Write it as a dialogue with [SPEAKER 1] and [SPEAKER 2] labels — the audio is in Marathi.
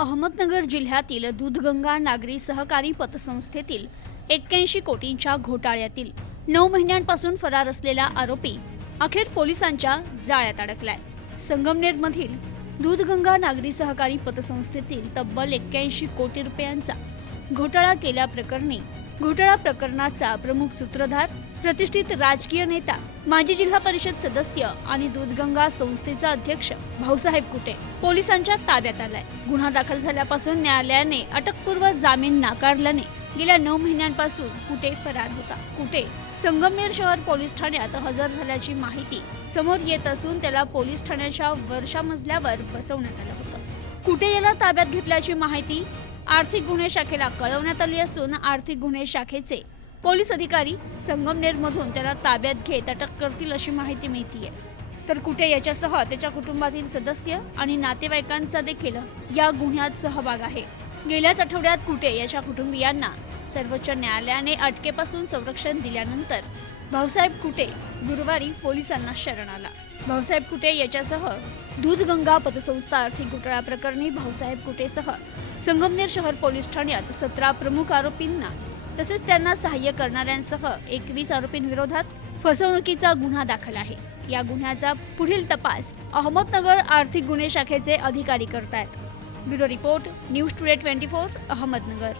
[SPEAKER 1] अहमदनगर जिल्ह्यातील दूधगंगा नागरी सहकारी पतसंस्थेतील एक्क्याऐंशी कोटींच्या घोटाळ्यातील नऊ महिन्यांपासून फरार असलेला आरोपी अखेर पोलिसांच्या जाळ्यात अडकलाय. संगमनेरमधील दूधगंगा नागरी सहकारी पतसंस्थेतील तब्बल एक्क्याऐंशी कोटी रुपयांचा घोटाळा केल्याप्रकरणी घोटाळा प्रकरणाचा प्रमुख सूत्रधार प्रतिष्ठित राजकीय नेता माजी जिल्हा परिषद सदस्य आणि दूधगंगा संस्थेचा अध्यक्ष भाऊसाहेब कुटे पोलिसांच्या ताब्यात आलाय. गुन्हा दाखल झाल्यापासून न्यायालयाने अटकपूर्व जामीन नाकारल्याने गेल्या नऊ महिन्यांपासून कुटे फरार होता. कुटे संगमनेर शहर पोलीस ठाण्यात हजर झाल्याची माहिती समोर येत असून त्याला पोलीस ठाण्याच्या वर्षा मजल्यावर बसवण्यात आलं होतं. कुटे याला ताब्यात घेतल्याची माहिती आर्थिक गुन्हे शाखेला कळवण्यात आली असून आर्थिक गुन्हे शाखेचे पोलीस अधिकारी संगमनेरमधून त्याला ताब्यात घेत अटक करतील अशी माहिती मिळतीये. तर कुठे याच्यासह त्याच्या कुटुंबातील सदस्य आणि नातेवाईकांचा देखील या गुन्ह्यात सहभाग आहे. गेल्याच आठवड्यात कुठे याच्या कुटुंबियांना सर्वोच्च न्यायालयाने अटकेपासून संरक्षण दिल्यानंतर भाऊसाहेब कुटे गुरुवारी पोलिसांना शरण आला. भाऊसाहेब कुटे याच्यासह दूधगंगा पतसंस्था आर्थिक घोटाळा प्रकरणी भाऊसाहेब कुटेसह संगमनेर शहर पोलीस ठाण्यात सतरा प्रमुख आरोपींना तसेच त्यांना सहाय्य करणाऱ्यांसह एकवीस आरोपींविरोधात फसवणुकीचा गुन्हा दाखल आहे. या गुन्ह्याचा पुढील तपास अहमदनगर आर्थिक गुन्हे शाखेचे अधिकारी करतायत. Bureau report news today twenty four Ahmednagar.